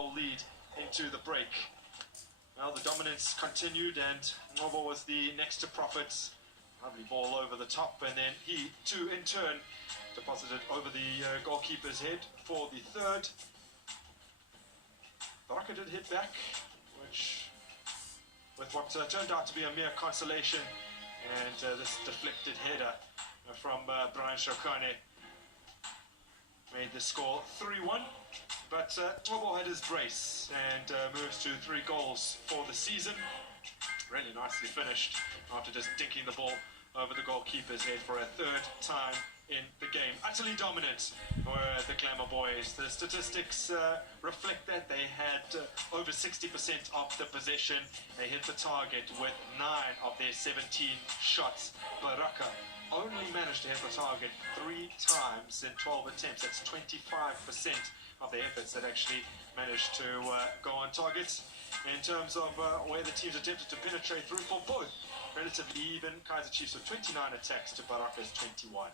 goal lead into the break. Well, the dominance continued, and Ngobo was the next to profit. Lovely ball over the top, and then he too in turn deposited over the goalkeeper's head for the third. Baroka did hit back, which with what turned out to be a mere consolation, and this deflected header from Brian Shokane made the score 3-1. But Ngobo had his brace and moves to 3 goals for the season. Really nicely finished after just dinking the ball over the goalkeeper's head for a third time in the game. Utterly dominant were the Glamour boys. The statistics reflect that. They had over 60% of the possession. They hit the target with 9 of their 17 shots. Baroka only managed to hit the target 3 times in 12 attempts. That's 25% of their efforts that actually managed to go on target. In terms of where the teams attempted to penetrate through, for both relatively even. Kaizer Chiefs with 29 attacks to Baroka's 21.